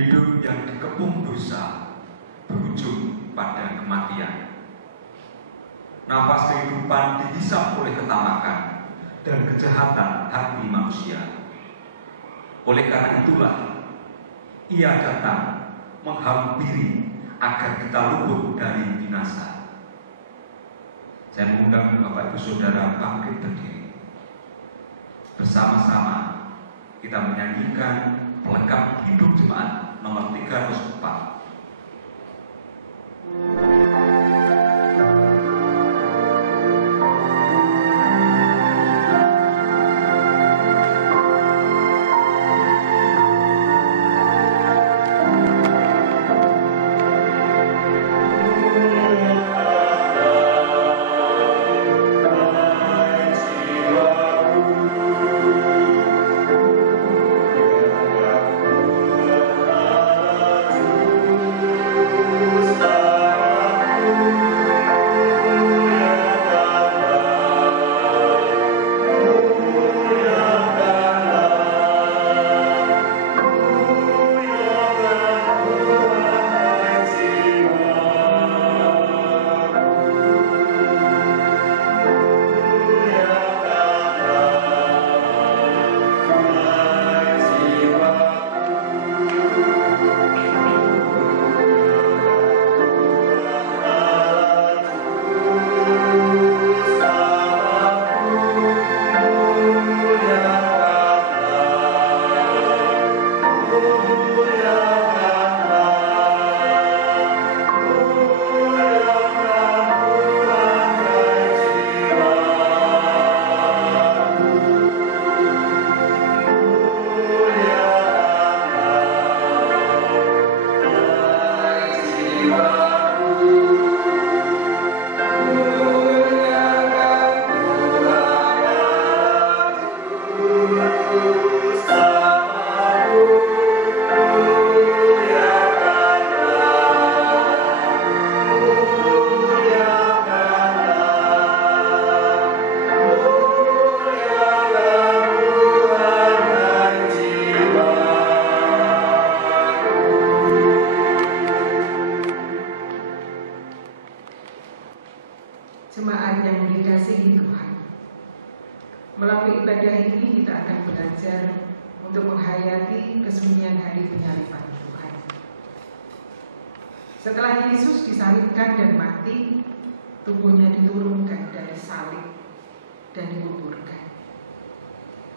hidup yang dikepung dosa berujung pada kematian. Nafas kehidupan dihisap oleh ketamakan dan kejahatan hati manusia. Oleh karena itulah Ia datang menghampiri agar kita luput dari binasa. Saya mengundang Bapak Ibu Saudara bangkit berdiri. Bersama-sama kita menyanyikan pelengkap hidup jemaat nomor 304. Jemaat yang dikasihi Tuhan, melalui ibadah ini kita akan belajar untuk menghayati kesunyian hari penyaliban Tuhan. Setelah Yesus disalibkan dan mati, tubuhnya diturunkan dari salib dan dikuburkan.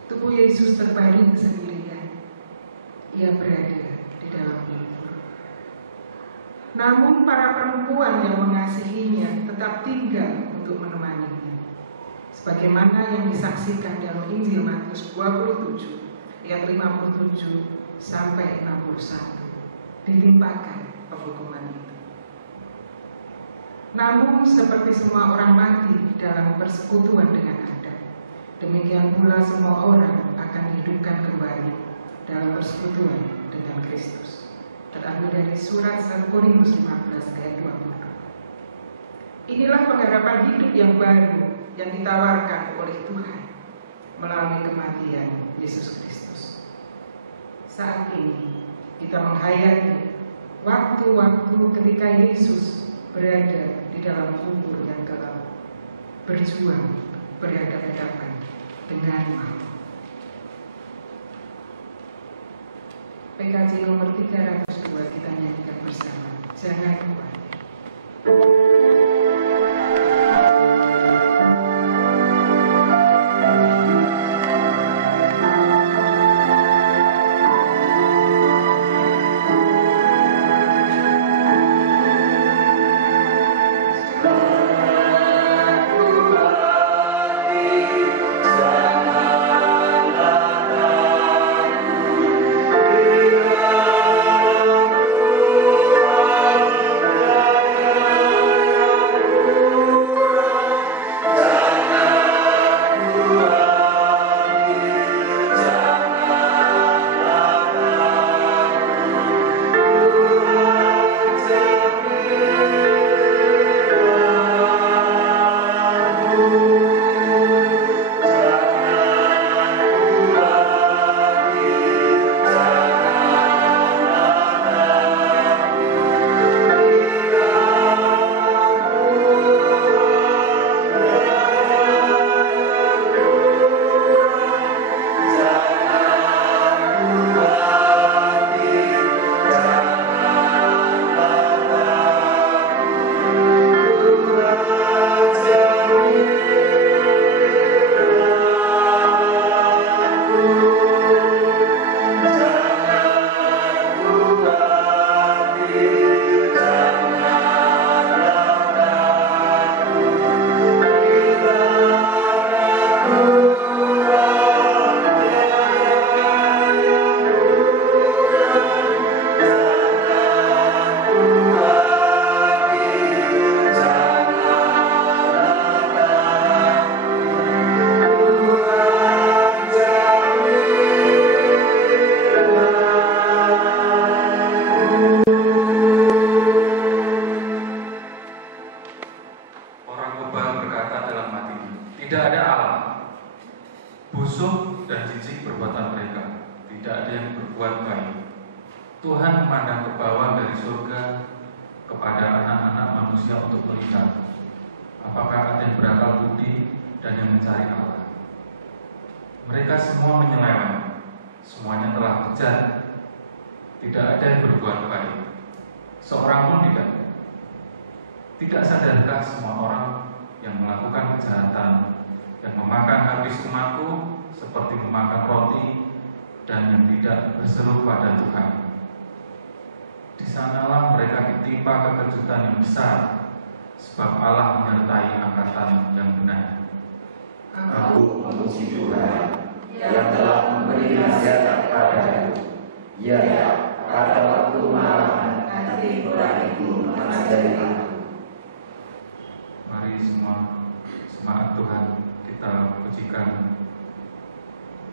Tubuh Yesus terbaring sendirian, Ia berada di dalam kubur. Namun para perempuan yang mengasihinya tetap tinggal untuk menemaninya, sebagaimana yang disaksikan dalam Injil Matius 27 ayat 57 sampai 61, dilimpahkan penghukuman itu. Namun seperti semua orang mati dalam persekutuan dengan Adam, demikian pula semua orang akan dihidupkan kembali dalam persekutuan dengan Kristus. Terambil dari surat 1 Korintus 15 ayat 20. Inilah pengharapan hidup yang baru yang ditawarkan oleh Tuhan melalui kematian Yesus Kristus. Saat ini kita menghayati waktu-waktu ketika Yesus berada di dalam kubur yang gelap, berjuang berhadapan-hadapan dengan maut. PKJ nomor 302 kita nyanyikan bersama. Jangan khawatir. Jangan Tidak ada Allah. Busuk dan jijik perbuatan mereka, tidak ada yang berbuat baik. Tuhan memandang ke bawah dari surga kepada anak-anak manusia untuk melihat apakah ada yang berakal budi dan yang mencari Allah. Mereka semua menyeleweng, semuanya telah bejat, tidak ada yang berbuat baik, seorang pun tidak. Tidak sadarkah semua orang yang melakukan kejahatan, yang memakan habis umatku seperti memakan roti, dan yang tidak berseru pada Tuhan? Di sanalah mereka ditimpa kekejutan yang besar, sebab Allah menyertai angkatan yang benar. Aku memuji Tuhan yang telah memberi nasihat kepadaku. Ya, pada waktu malam hati nuraniku menasihati aku. Mari semua jemaat Tuhan kita pujikan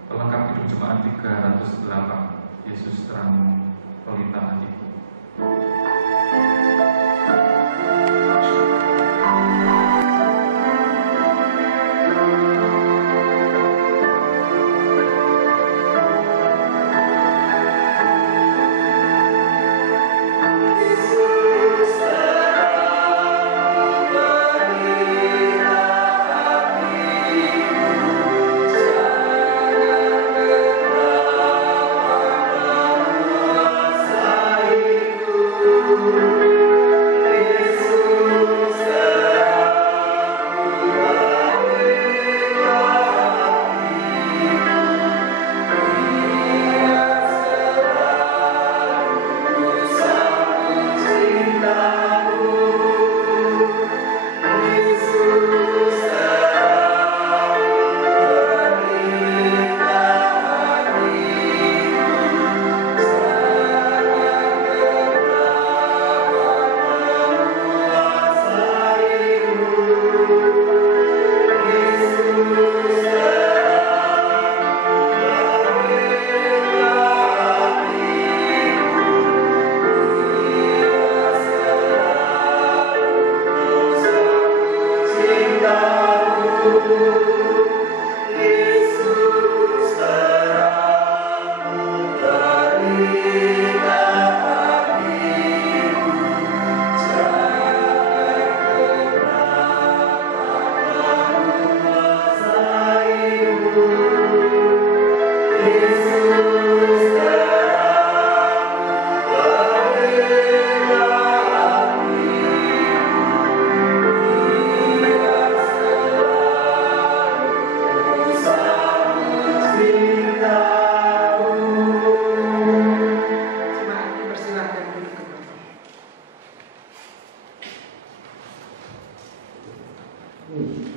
pelengkap hidup jemaat 308, Yesus terangmu pelita hatiku.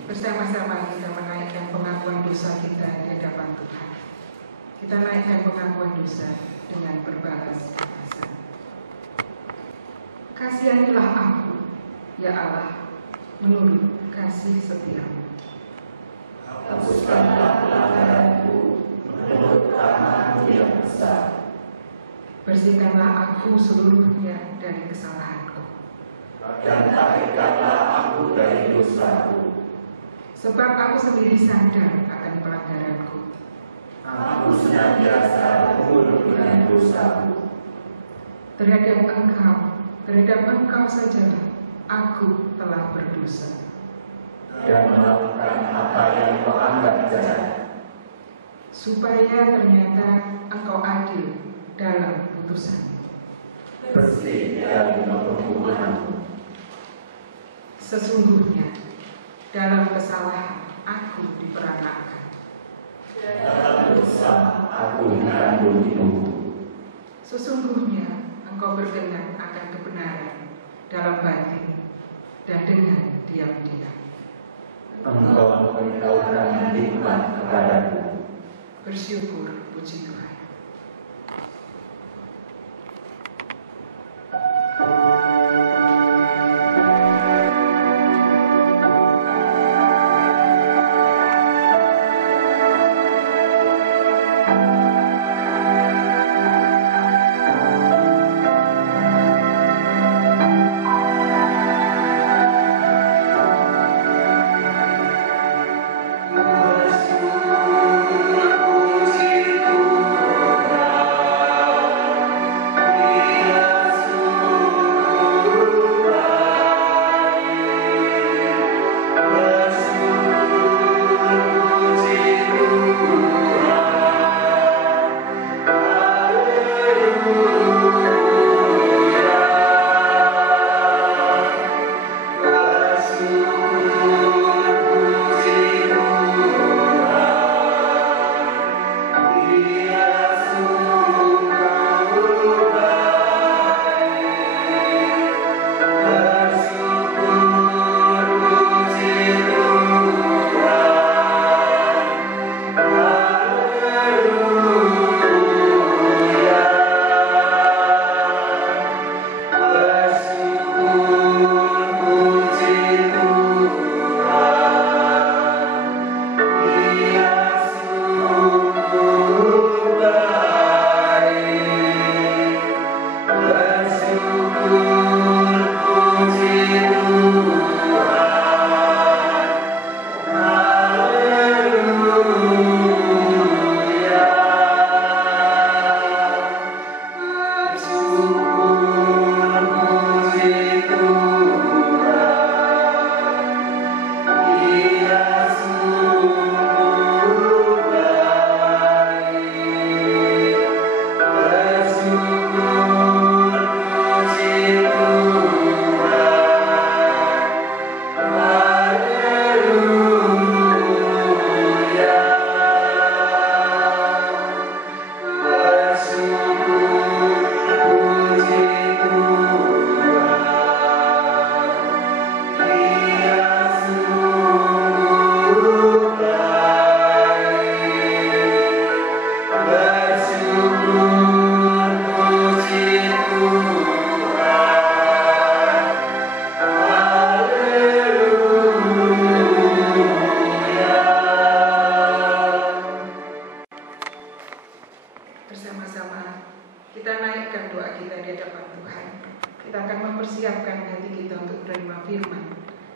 Bersama-sama kita menaikkan pengakuan dosa kita di hadapan Tuhan. Kita naikkan pengakuan dosa dengan berbalas kasih. Kasihanilah aku, ya Allah, menurut kasih setiamu. Hapuskanlah pelanggaranku menurut rahmat-Mu yang besar. Bersihkanlah aku seluruhnya dari kesalahanku. Dan tahirkanlah aku dari dosaku. Sebab aku sendiri sadar akan pelanggaranku. Aku senantiasa mengeluh dengan dosaku. Terhadap engkau sajalah aku telah berdosa. Dan melakukan apa yang Kau anggap jahat. Supaya ternyata engkau adil dalam putusan. Bersih dari perbuatanku. Sesungguhnya dalam kesalahan aku diperanakkan. Dalam dosa aku mengandung ibuku. Sesungguhnya engkau berkenan akan kebenaran dalam batin dan dengan diam-diam. Engkau memberitahukan hikmat kepadaku. Bersyukur, puji Tuhan.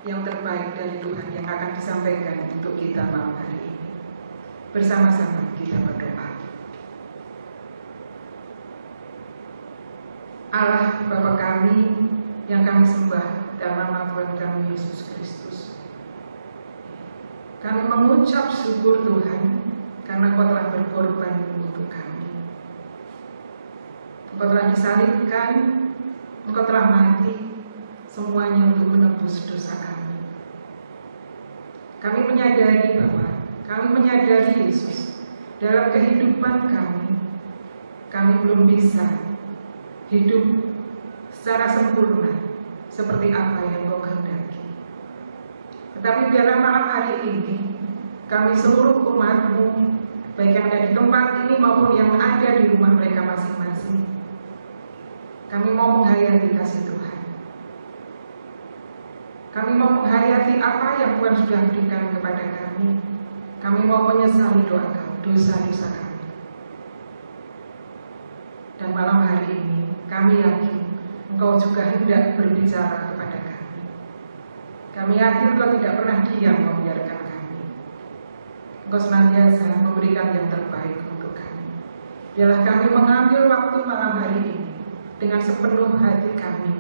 yang terbaik dari Tuhan yang akan disampaikan untuk kita malam hari ini. Bersama-sama kita berdoa. Allah Bapa kami yang kami sembah dalam nama Tuhan kami Yesus Kristus, kami mengucap syukur Tuhan karena Kau telah berkorban untuk kami. Engkau telah disalibkan, Engkau telah mati, semuanya untuk menebus dosa kami. Kami menyadari bahwa kami menyadari Yesus dalam kehidupan kami belum bisa hidup secara sempurna seperti apa yang Kau kehendaki. Tetapi biarlah malam hari ini kami seluruh umat-Mu, baik yang ada di tempat ini maupun yang ada di rumah mereka masing-masing, kami mau menghayati kasih Tuhan. Kami mau menghayati apa yang Tuhan sudah berikan kepada kami. Kami mau menyesali dosa-dosa kami. Dan malam hari ini kami yakin Engkau juga hendak berbicara kepada kami. Kami yakin Engkau tidak pernah diam membiarkan kami. Engkau senantiasa memberikan yang terbaik untuk kami. Biarlah kami mengambil waktu malam hari ini dengan sepenuh hati kami.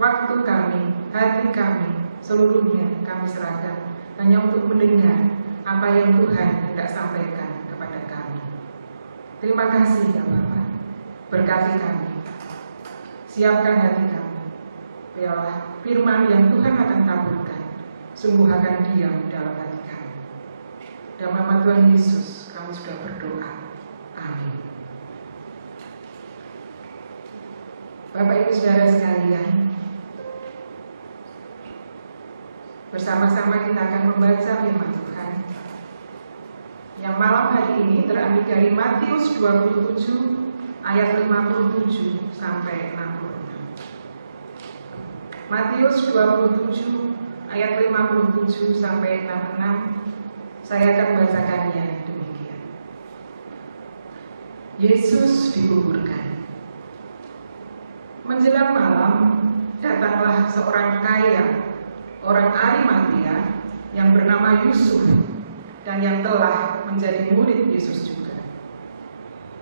Waktu kami, hati kami, seluruhnya kami serahkan hanya untuk mendengar apa yang Tuhan hendak sampaikan kepada kami. Terima kasih ya Bapa. Berkati kami. Siapkan hati kami. Biarlah firman yang Tuhan akan taburkan sungguh akan diam dalam hati kami. Dalam nama Tuhan Yesus kami sudah berdoa. Amin. Bapak Ibu Saudara sekalian, bersama-sama kita akan membaca firman Tuhan yang malam hari ini terambil dari Matius 27 ayat 57 sampai 66. Matius 27 ayat 57 sampai 66. Saya akan membacakannya demikian. Yesus dikuburkan. Menjelang malam, datanglah seorang kaya, orang Arimatia, yang bernama Yusuf, dan yang telah menjadi murid Yesus juga.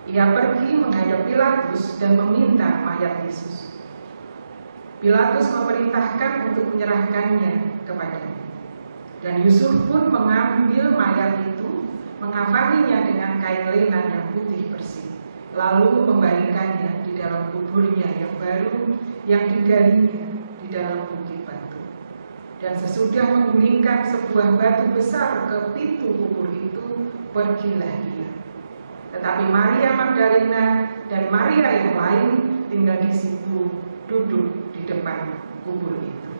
Ia pergi menghadap Pilatus dan meminta mayat Yesus. Pilatus memerintahkan untuk menyerahkannya kepadanya. Dan Yusuf pun mengambil mayat itu, mengafaninya dengan kain lenan yang putih bersih, lalu membaringkannya di dalam kuburnya yang baru yang digalinya di dalam bukit batu. Dan sesudah menggulingkan sebuah batu besar ke pintu kubur itu, pergilah dia. Tetapi Maria Magdalena dan Maria yang lain tinggal di situ, duduk di depan kubur itu.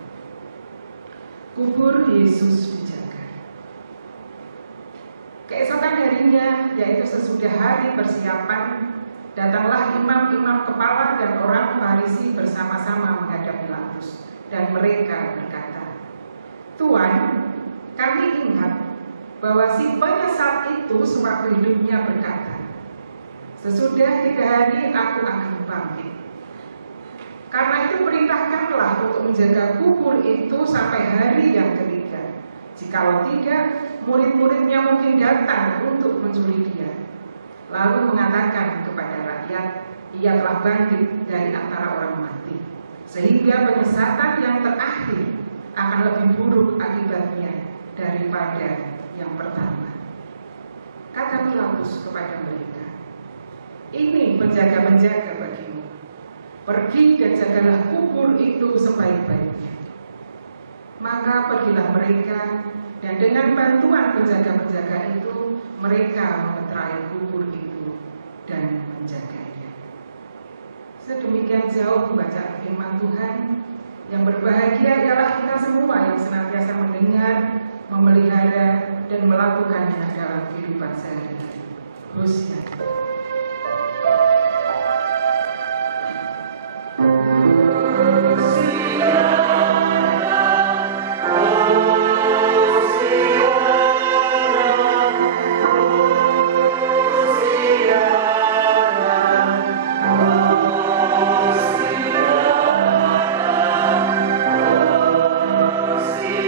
Kubur Yesus dijaga. Keesokan harinya, yaitu sesudah hari persiapan, datanglah imam-imam kepala dan orang Farisi bersama-sama menghadap Pilatus, dan mereka berkata, "Tuan, kami ingat bahwa si penyesat itu sewaktu hidupnya berkata, 'Sesudah 3 hari aku akan bangkit.' Karena itu perintahkanlah untuk menjaga kubur itu sampai hari yang ketiga. Jikalau tidak, murid-muridnya mungkin datang untuk mencuri dia, lalu mengatakan kepada rakyat, ia telah bangkit dari antara orang mati. Sehingga penyesatan yang terakhir akan lebih buruk akibatnya daripada yang pertama." Kata Pilatus kepada mereka, "Ini penjaga-penjaga bagimu. Pergi dan jagalah kubur itu sebaik-baiknya." Maka pergilah mereka, dan dengan bantuan penjaga-penjaga itu, mereka memeterai kubur itu dan menjaganya. Sedemikian jauh membaca firman Tuhan. Yang berbahagia ialah kita semua yang senantiasa mendengar, memelihara, dan melakukannya dalam kehidupan sehari-hari. Hosya. See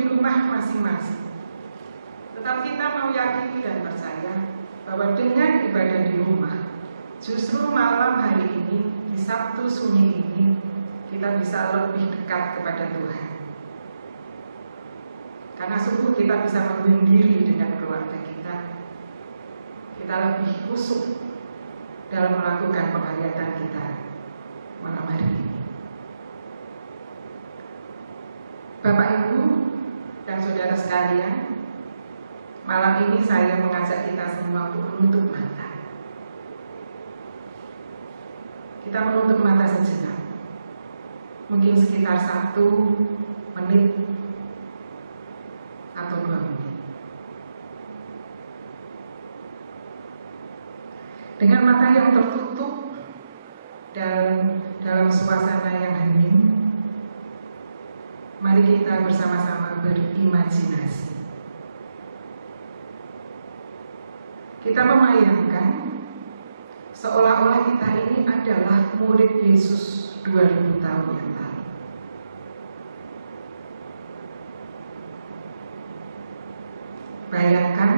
di rumah masing-masing. Tetap kita mau yakini dan percaya bahwa dengan ibadah di rumah, justru malam hari ini, di Sabtu Sunyi ini, kita bisa lebih dekat kepada Tuhan. Karena sungguh kita bisa menyendiri dengan keluarga kita. Kita lebih khusyuk dalam melakukan penghayatan kita malam hari ini. Bapak Ibu dan saudara sekalian, malam ini saya mengajak kita semua untuk menutup mata. Kita menutup mata sejenak, mungkin sekitar 1 menit atau 2 menit. Dengan mata yang tertutup dan dalam suasana yang hening, mari kita bersama-sama berimajinasi. Kita membayangkan seolah-olah kita ini adalah murid Yesus 2000 tahun yang lalu. Bayangkan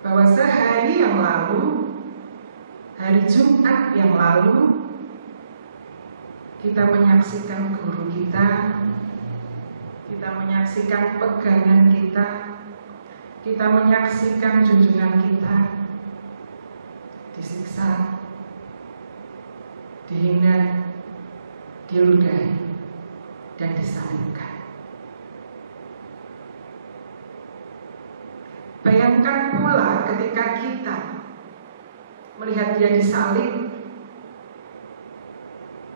bahwa sehari yang lalu, hari Jumat yang lalu, kita menyaksikan guru kita menyaksikan pegangan kita menyaksikan junjungan kita disiksa, dihina, diludahi, dan disalibkan. Bayangkan pula ketika kita melihat dia disalib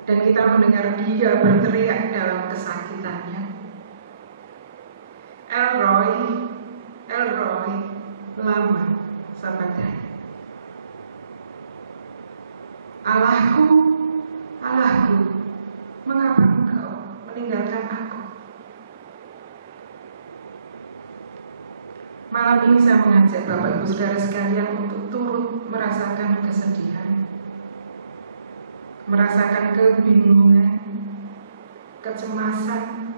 dan kita mendengar dia berteriak dalam kesakitannya, Elroy, Elroy, lama sabachthani. Allahku, Allahku, mengapa engkau meninggalkan aku? Malam ini saya mengajak Bapak Ibu Saudara sekalian untuk turut merasakan kesedihan, merasakan kebingungan, kecemasan,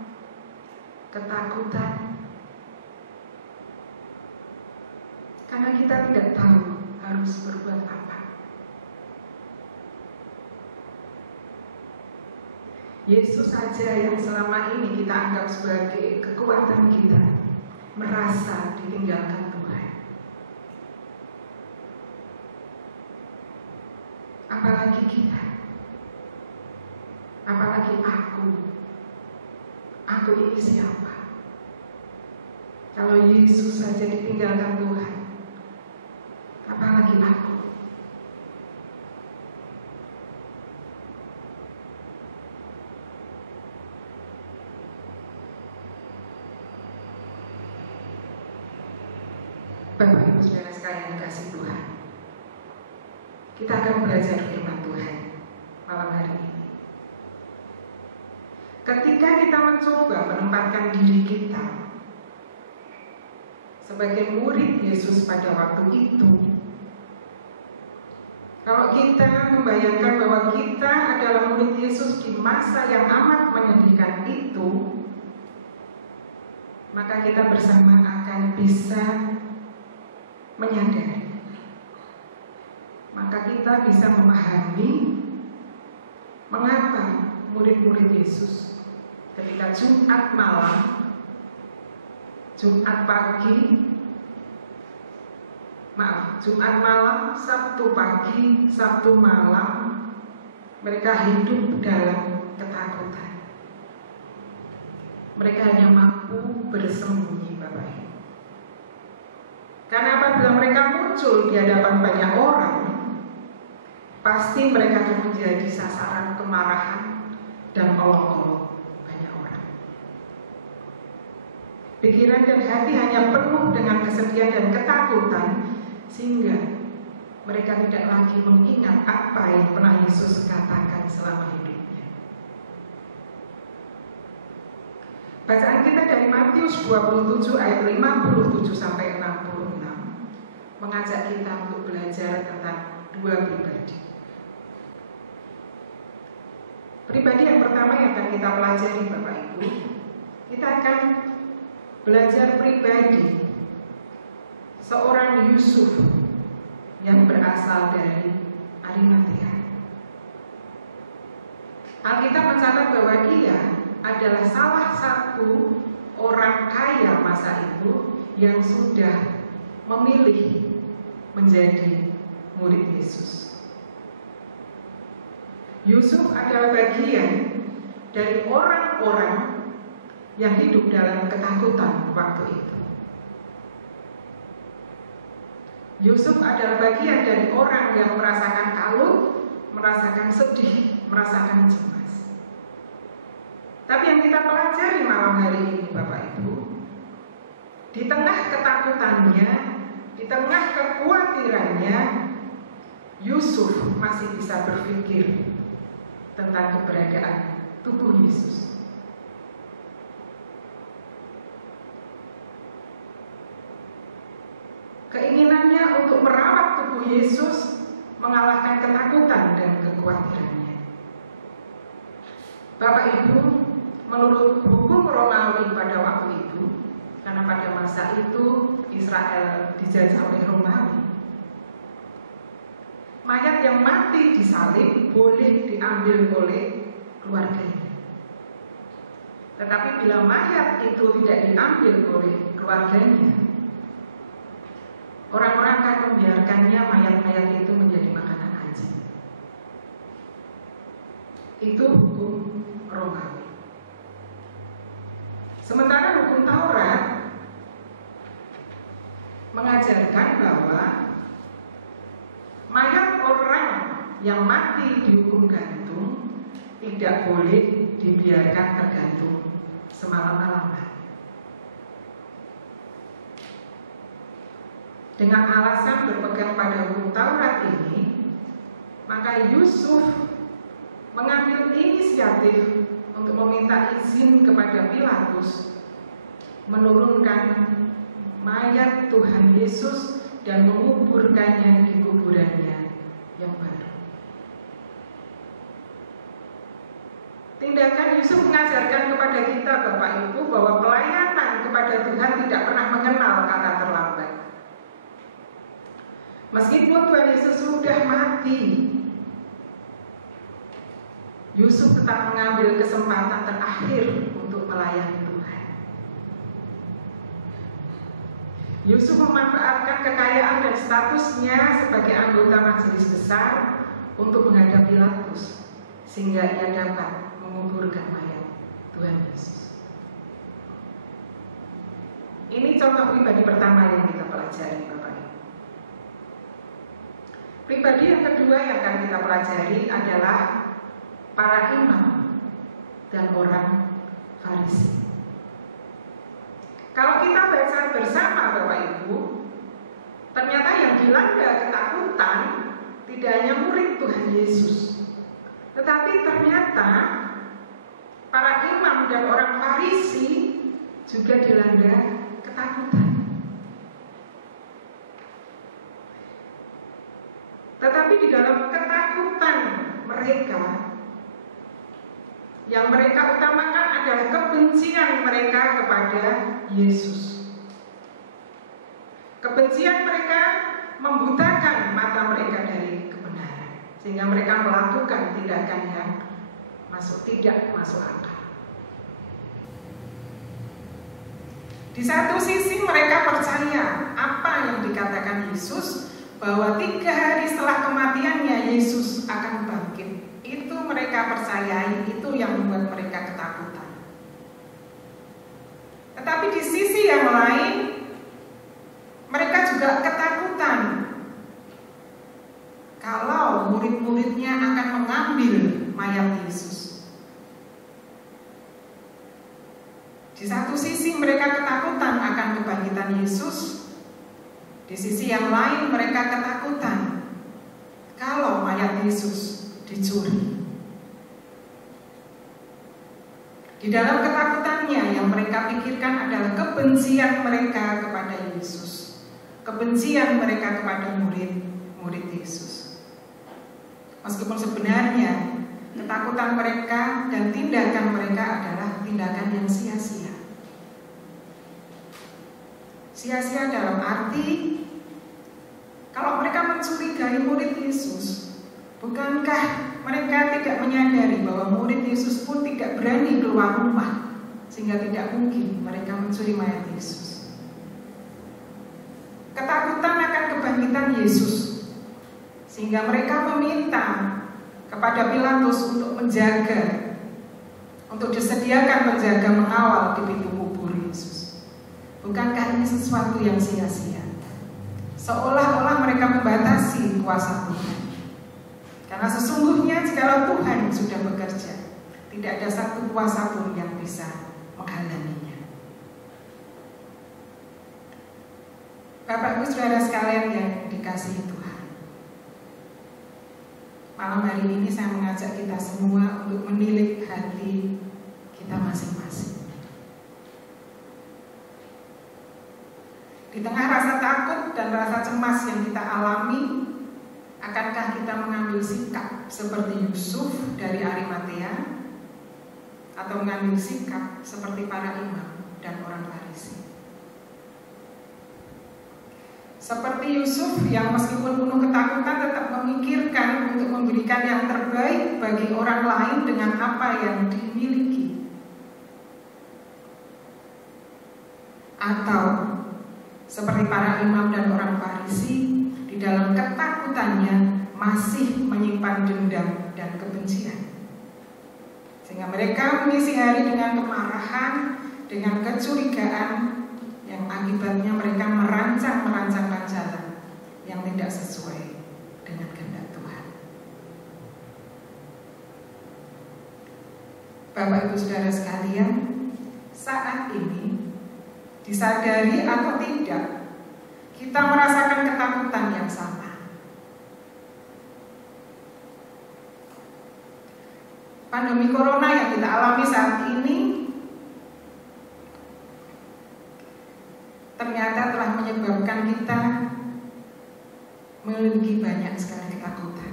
ketakutan. Karena kita tidak tahu harus berbuat apa. Yesus saja yang selama ini kita anggap sebagai kekuatan kita, merasa ditinggalkan Tuhan. Apalagi kita, apalagi aku. Aku ini siapa? Kalau Yesus saja ditinggalkan Tuhan, apalagi aku. Bapak Ibu Saudara sekalian dikasih Tuhan, kita akan belajar firman Tuhan malam hari ini. Ketika kita mencoba menempatkan diri kita sebagai murid Yesus pada waktu itu, kalau kita membayangkan bahwa kita adalah murid Yesus di masa yang amat menyedihkan itu, maka kita bersama akan bisa menyadari, maka kita bisa memahami mengapa murid-murid Yesus ketika Jumat malam, Jumat malam, Sabtu pagi, Sabtu malam, mereka hidup dalam ketakutan. Mereka hanya mampu bersembunyi, Bapak Ibu. Karena apabila mereka muncul di hadapan banyak orang, pasti mereka akan menjadi sasaran kemarahan dan olok-olok banyak orang. Pikiran dan hati hanya penuh dengan kesedihan dan ketakutan, sehingga mereka tidak lagi mengingat apa yang pernah Yesus katakan selama hidupnya. Bacaan kita dari Matius 27 ayat 57 sampai 66 mengajak kita untuk belajar tentang dua pribadi. Pribadi yang pertama yang akan kita pelajari, Bapak Ibu, kita akan belajar pribadi seorang Yusuf yang berasal dari Arimatea. Alkitab mencatat bahwa dia adalah salah satu orang kaya masa itu yang sudah memilih menjadi murid Yesus. Yusuf adalah bagian dari orang-orang yang hidup dalam ketakutan waktu itu. Yusuf adalah bagian dari orang yang merasakan kalut, merasakan sedih, merasakan cemas. Tapi yang kita pelajari malam hari ini Bapak Ibu, di tengah ketakutannya, di tengah kekhawatirannya, Yusuf masih bisa berpikir tentang keberadaan tubuh Yesus. Keinginannya untuk merawat tubuh Yesus mengalahkan ketakutan dan kekhawatirannya. Bapak Ibu, menurut hukum Romawi pada waktu itu, karena pada masa itu Israel dijajah oleh Romawi, mayat yang mati disalib boleh diambil oleh keluarganya. Tetapi bila mayat itu tidak diambil oleh keluarganya, orang-orang akan membiarkannya mayat-mayat itu menjadi makanan anjing. Itu hukum Romawi. Sementara hukum Taurat mengajarkan bahwa mayat orang yang mati dihukum gantung tidak boleh dibiarkan tergantung semalam-malam. Dengan alasan berpegang pada hukum Taurat ini, maka Yusuf mengambil inisiatif untuk meminta izin kepada Pilatus menurunkan mayat Tuhan Yesus dan menguburkannya di kuburannya yang baru. Tindakan Yusuf mengajarkan kepada kita Bapak Ibu bahwa pelayanan kepada Tuhan tidak pernah mengenal kata terlambat. Meskipun Tuhan Yesus sudah mati, Yusuf tetap mengambil kesempatan terakhir untuk melayani Tuhan. Yusuf memanfaatkan kekayaan dan statusnya sebagai anggota majelis besar untuk menghadap Pilatus, sehingga ia dapat menguburkan mayat Tuhan Yesus. Ini contoh pribadi pertama yang kita pelajari, Bapak Ibu. Pribadi yang kedua yang akan kita pelajari adalah para imam dan orang Farisi. Kalau kita baca bersama Bapak Ibu, ternyata yang dilanda ketakutan tidak hanya murid Tuhan Yesus, tetapi ternyata para imam dan orang Farisi juga dilanda ketakutan. Tetapi di dalam ketakutan mereka, yang mereka utamakan adalah kebencian mereka kepada Yesus. Kebencian mereka membutakan mata mereka dari kebenaran, sehingga mereka melakukan tindakan yang tidak masuk akal. Di satu sisi mereka percaya apa yang dikatakan Yesus, bahwa 3 hari setelah kematiannya Yesus akan bangkit. Itu mereka percayai, itu yang membuat mereka ketakutan. Tetapi di sisi yang lain, mereka juga ketakutan kalau murid-muridnya akan mengambil mayat Yesus. Di satu sisi mereka ketakutan akan kebangkitan Yesus, di sisi yang lain mereka ketakutan kalau mayat Yesus dicuri. Di dalam ketakutannya yang mereka pikirkan adalah kebencian mereka kepada Yesus, kebencian mereka kepada murid-murid Yesus. Meskipun sebenarnya ketakutan mereka dan tindakan mereka adalah tindakan yang sia-sia. Sia-sia dalam arti kalau mereka mencurigai murid Yesus, bukankah mereka tidak menyadari bahwa murid Yesus pun tidak berani keluar rumah, sehingga tidak mungkin mereka mencuri mayat Yesus. Ketakutan akan kebangkitan Yesus, sehingga mereka meminta kepada Pilatus untuk menjaga, untuk disediakan penjaga mengawal di pintu kubur Yesus. Bukankah ini sesuatu yang sia-sia? Seolah-olah mereka membatasi kuasa Tuhan. Karena sesungguhnya jikalau Tuhan sudah bekerja, tidak ada satu kuasa pun yang bisa menghalanginya. Bapak Ibu Saudara sekalian yang dikasihi Tuhan, malam hari ini saya mengajak kita semua untuk menilik hati kita masing-masing. Di tengah rasa takut dan rasa cemas yang kita alami, akankah kita mengambil sikap seperti Yusuf dari Arimatea, atau mengambil sikap seperti para imam dan orang Farisi? Seperti Yusuf yang meskipun penuh ketakutan tetap memikirkan untuk memberikan yang terbaik bagi orang lain dengan apa yang dimiliki. Atau seperti para imam dan orang Farisi, di dalam ketakutannya masih menyimpan dendam dan kebencian, sehingga mereka mengisi hari dengan kemarahan, dengan kecurigaan, yang akibatnya mereka merancang jalan yang tidak sesuai dengan kehendak Tuhan. Bapak Ibu Saudara sekalian, saat ini disadari atau tidak, kita merasakan ketakutan yang sama. Pandemi corona yang kita alami saat ini ternyata telah menyebabkan kita memiliki banyak sekali ketakutan.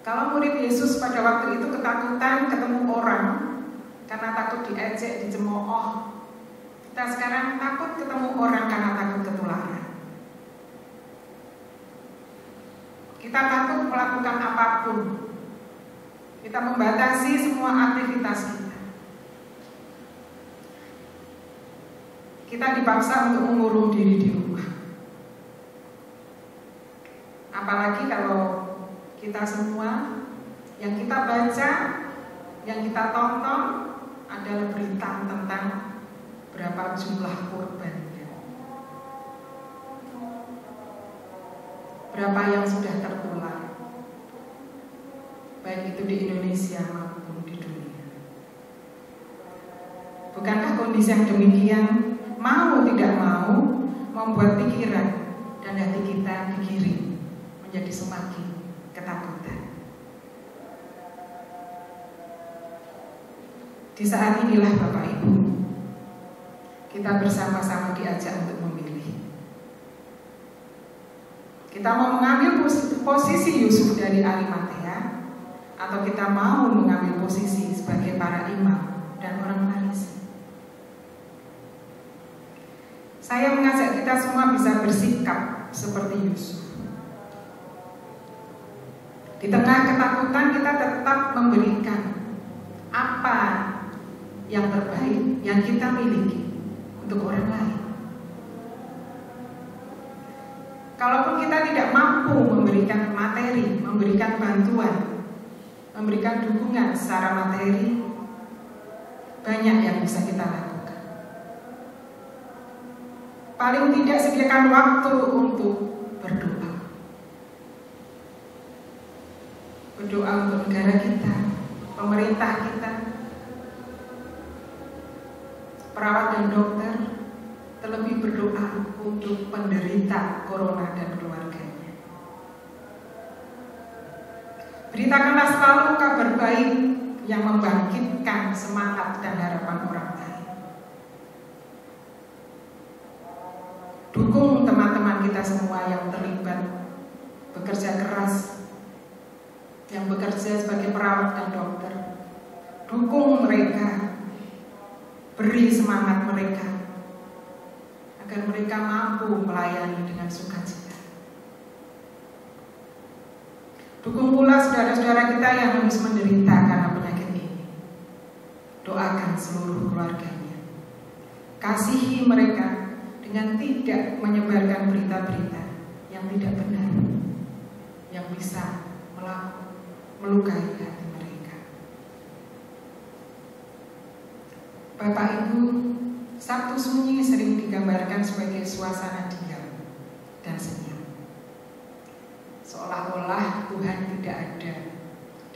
Kalau murid Yesus pada waktu itu ketakutan ketemu orang karena takut diejek, dicemooh, kita sekarang takut ketemu orang karena takut ketularan. Kita takut melakukan apapun. Kita membatasi semua aktivitas kita. Kita dipaksa untuk mengurung diri di rumah. Apalagi kalau kita semua yang kita baca, yang kita tonton adalah berita tentang berapa jumlah korban, berapa yang sudah tertular, baik itu di Indonesia maupun di dunia. Bukankah kondisi yang demikian mau tidak mau membuat pikiran dan hati kita digiring menjadi semakin ketakutan? Di saat inilah Bapak Ibu, kita bersama-sama diajak untuk memilih. Kita mau mengambil posisi Yusuf dari Arimatea, atau kita mau mengambil posisi sebagai para imam dan orang Farisi. Saya mengajak kita semua bisa bersikap seperti Yusuf. Di tengah ketakutan kita tetap memberikan apa yang terbaik yang kita miliki untuk orang lain. Kalaupun kita tidak mampu memberikan materi, memberikan bantuan, memberikan dukungan secara materi, banyak yang bisa kita lakukan. Paling tidak sediakan waktu untuk berdoa. Berdoa untuk negara kita, pemerintah kita, perawat dan dokter, terlebih berdoa untuk penderita corona dan keluarganya. Beritakanlah selalu kabar baik yang membangkitkan semangat dan harapan orang lain. Dukung teman-teman kita semua yang terlibat bekerja keras, yang bekerja sebagai perawat dan dokter. Dukung mereka Beri semangat mereka agar mereka mampu melayani dengan sukacita. Dukung pula saudara-saudara kita yang harus menderita karena penyakit ini. Doakan seluruh keluarganya. Kasihi mereka dengan tidak menyebarkan berita-berita yang tidak benar, yang bisa melukai hati mereka. Bapak Ibu, Sabtu Sunyi sering digambarkan sebagai suasana diam dan senyap. Seolah-olah Tuhan tidak ada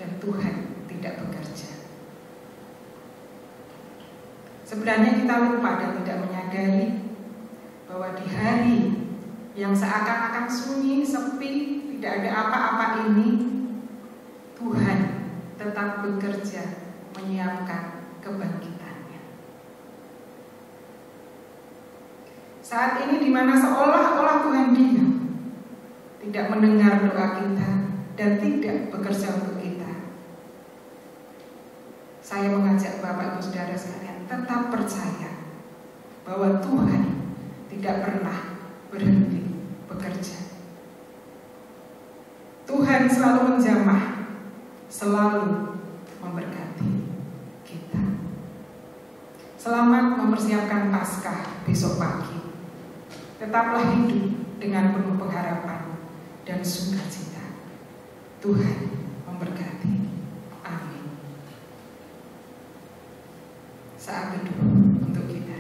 dan Tuhan tidak bekerja. Sebenarnya kita lupa dan tidak menyadari bahwa di hari yang seakan-akan sunyi, sepi, tidak ada apa-apa ini, Tuhan tetap bekerja menyiapkan kebangkitannya. Saat ini di mana seolah-olah Tuhan diam, tidak mendengar doa kita dan tidak bekerja untuk kita, saya mengajak Bapak Ibu Saudara sekalian tetap percaya bahwa Tuhan tidak pernah berhenti bekerja. Tuhan selalu menjamah, selalu memberkati kita. Selamat mempersiapkan Paskah besok pagi. Tetaplah hidup dengan penuh pengharapan dan sukacita. Tuhan memberkati. Amin. Saat teduh untuk kita.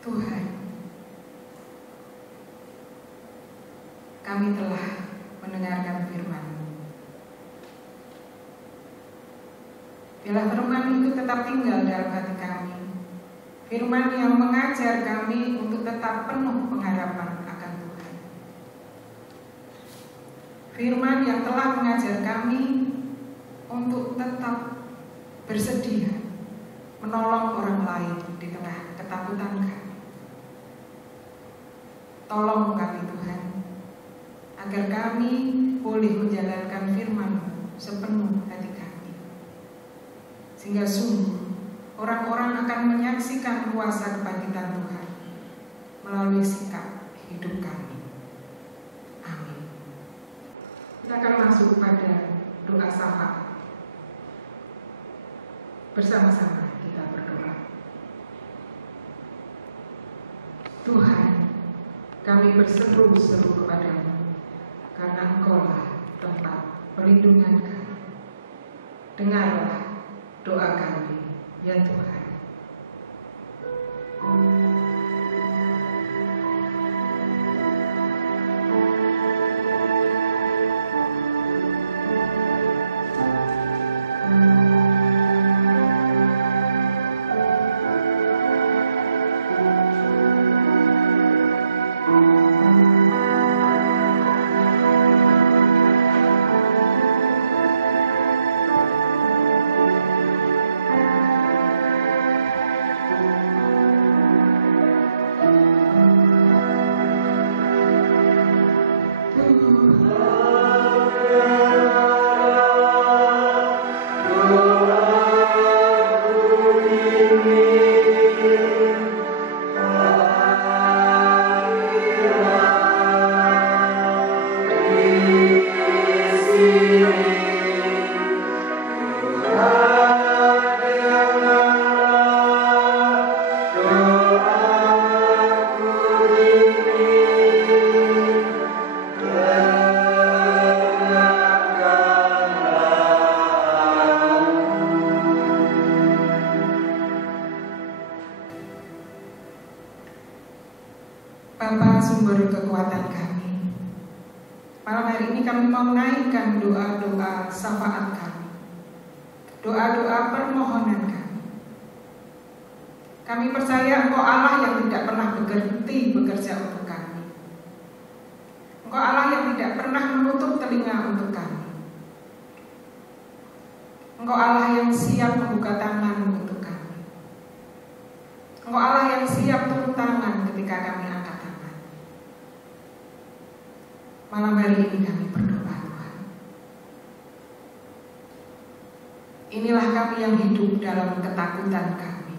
Tuhan, kami telah mendengarkan firman-Mu. Biarlah firman itu tetap tinggal dalam hati kami. Firman yang mengajar kami untuk tetap penuh pengharapan akan Tuhan. Firman yang telah mengajar kami untuk tetap bersedia menolong orang lain di tengah ketakutan kami. Tolong kami Tuhan, agar kami boleh menjalankan firman-Mu sepenuh hati kami, sehingga sungguh orang-orang akan menyaksikan kuasa kebangkitan Tuhan melalui sikap hidup kami. Amin. Kita akan masuk pada doa syafaat. Bersama-sama kita berdoa. Tuhan, kami berseru-seru kepada-Mu karena Engkau-lah tempat perlindungan kami. Dengarlah doa kami, ya Tuhan. Bapa, sumber kekuatan kami, malam hari ini kami mau naikkan doa-doa syafaat kami, doa-doa permohonan kami. Kami percaya Engkau Allah yang tidak pernah berhenti bekerja untuk kami. Engkau Allah yang tidak pernah menutup telinga untuk kami. Engkau Allah yang siap membuka tangan untuk kami. Engkau Allah yang siap turun tangan ketika kami angkat tangan. Malam hari ini kami berdoa, Tuhan. Inilah kami yang hidup dalam ketakutan kami.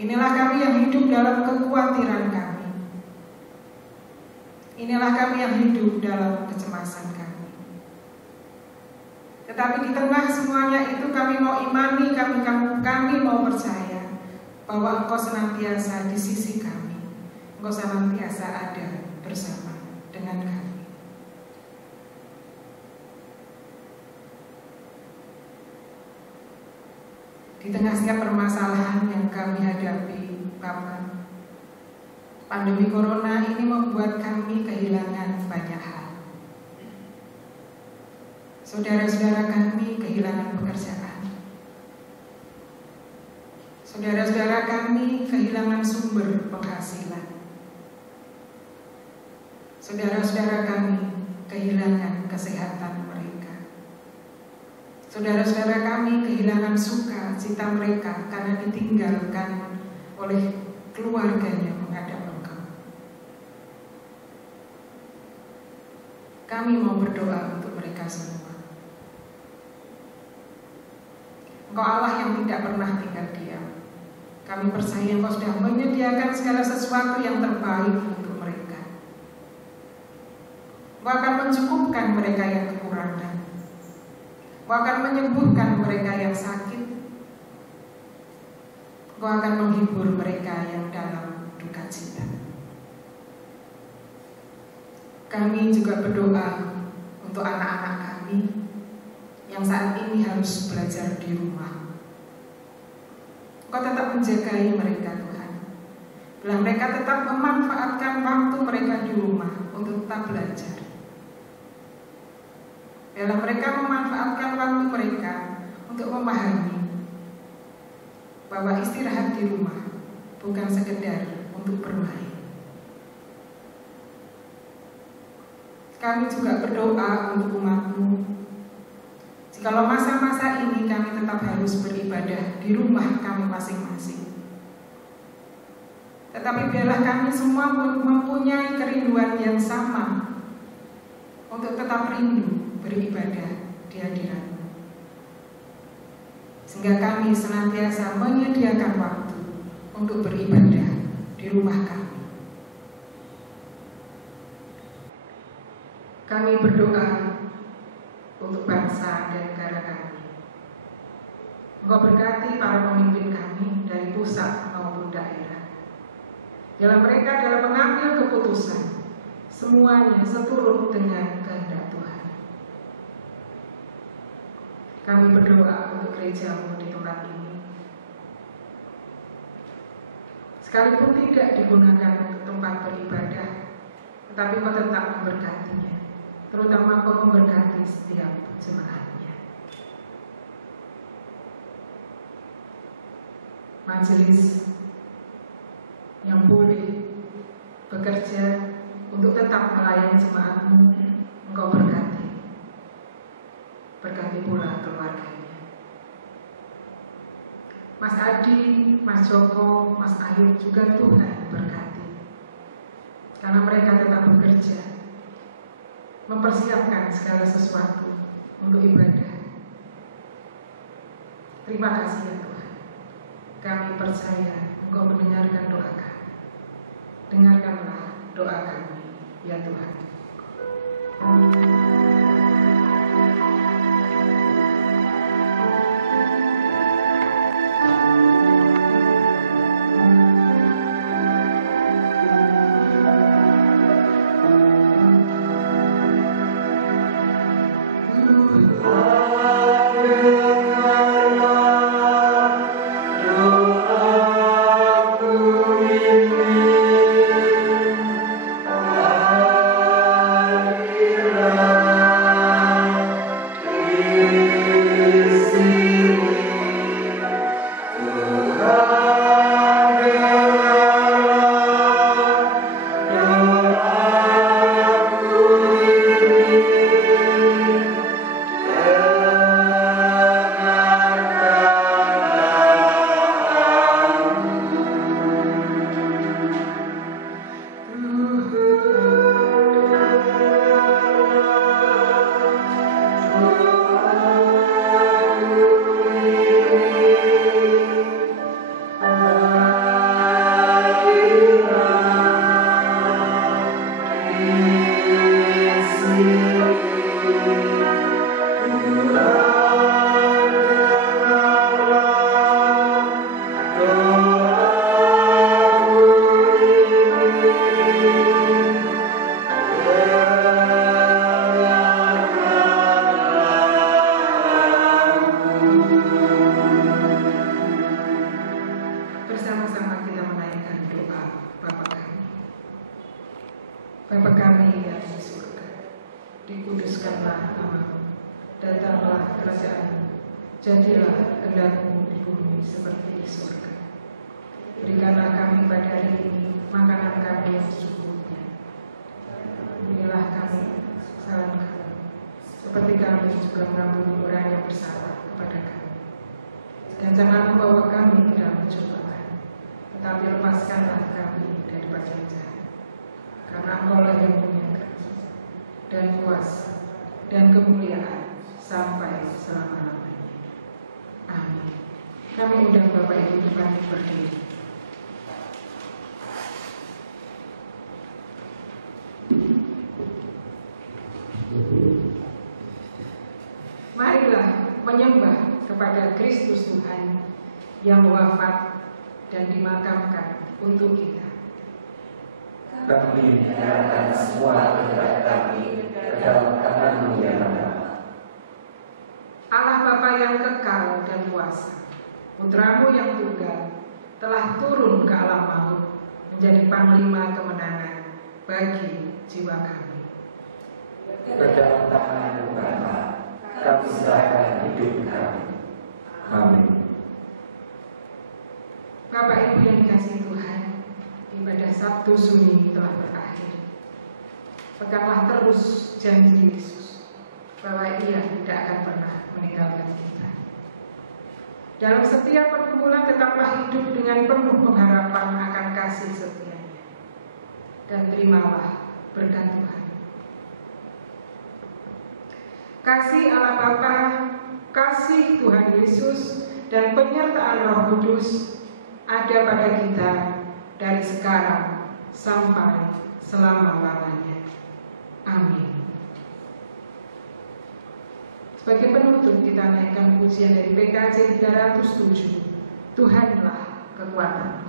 Inilah kami yang hidup dalam kekhawatiran kami. Inilah kami yang hidup dalam kecemasan kami. Tetapi di tengah semuanya itu kami mau imani, kami mau percaya bahwa Engkau senantiasa di sisi kami. Engkau senantiasa ada bersama dengan kami. Di tengah setiap permasalahan yang kami hadapi, Bapa, pandemi corona ini membuat kami kehilangan banyak hal. Saudara-saudara kami kehilangan pekerjaan. Saudara-saudara kami kehilangan sumber penghasilan. Saudara-saudara kami kehilangan kesehatan mereka. Saudara-saudara kami kehilangan sukacita mereka karena ditinggalkan oleh keluarganya menghadap Engkau. Kami mau berdoa untuk mereka semua. Engkau Allah yang tidak pernah tinggal diam. Kami percaya Engkau sudah menyediakan segala sesuatu yang terbaik untuk mereka. Engkau akan mencukupkan mereka yang kekurangan. Engkau akan menyembuhkan mereka yang sakit. Engkau akan menghibur mereka yang dalam duka cita. Kami juga berdoa untuk anak-anak kami yang saat ini harus belajar di rumah. Engkau tetap menjagai mereka, Tuhan. Bila mereka tetap memanfaatkan waktu mereka di rumah untuk tetap belajar. Bila mereka memanfaatkan waktu mereka untuk memahami bahwa istirahat di rumah bukan sekedar untuk bermain. Kami juga berdoa untuk umat-Mu. Jikalau masa-masa ini kami tetap harus beribadah di rumah kami masing-masing, tetapi biarlah kami semua mempunyai kerinduan yang sama untuk tetap rindu beribadah di hadirat-Mu, sehingga kami senantiasa menyediakan waktu untuk beribadah di rumah kami. Kami berdoa untuk bangsa dan negara kami. Engkau berkati para pemimpin kami dari pusat maupun daerah. Dalam mereka dalam mengambil keputusan, semuanya seturut dengan kehendak Tuhan. Kami berdoa untuk gereja-Mu di tempat ini. Sekalipun tidak digunakan untuk tempat beribadah, tetapi Engkau tetap memberkatinya. Terutama Engkau memberkati setiap jemaatnya. Majelis yang boleh bekerja untuk tetap melayani jemaat-Mu, Engkau berkati. Berkati pula keluarganya. Mas Adi, Mas Joko, Mas Ayub juga Tuhan berkati. Karena mereka tetap bekerja, mempersiapkan segala sesuatu untuk ibadah. Terima kasih ya Tuhan. Kami percaya Engkau mendengarkan doa kami. Dengarkanlah doa kami ya Tuhan. Amen. kerajaan, jadilah kehendak-Mu di bumi seperti di surga. Berikanlah kami pada hari ini makanan kami yang secukupnya. Ampunilah kami kesalahan kami, seperti kami juga mengampuni orang yang bersalah kepada kami. Dan jangan membawa kami ke dalam pencobaan, tetapi lepaskanlah kami daripada yang jahat. Karena Engkau-lah yang punya kerajaan dan kuasa dan kemuliaan sampai selama-lamanya. Amin. Kami undang Bapak Ibu bangkit berdiri. Marilah menyembah kepada Kristus Tuhan yang wafat dan dimakamkan untuk kita. Kami menyerahkan semua kehendak kami ke dalam tangan-Mu yang benar. Allah Bapa yang kekal dan kuasa, Putra-Mu yang tunggal telah turun ke alam maut menjadi panglima kemenangan bagi jiwa kami. Ke dalam tangan-Mu Bapa, kami serahkan hidup kami. Amin. Bapak Ibu yang dikasihi Tuhan, ibadah Sabtu Sunyi telah berakhir. Peganglah terus janji Yesus bahwa Ia tidak akan pernah meninggalkan kita. Dalam setiap pergumulan tetaplah hidup dengan penuh pengharapan akan kasih setia-Nya. Dan terimalah berkat Tuhan. Kasih Allah Bapa, kasih Tuhan Yesus, dan penyertaan Roh Kudus ada pada kita dari sekarang sampai selama-lamanya. Amin. Sebagai penutup kita naikkan pujian dari PKJ 307. Tuhanlah kekuatanku.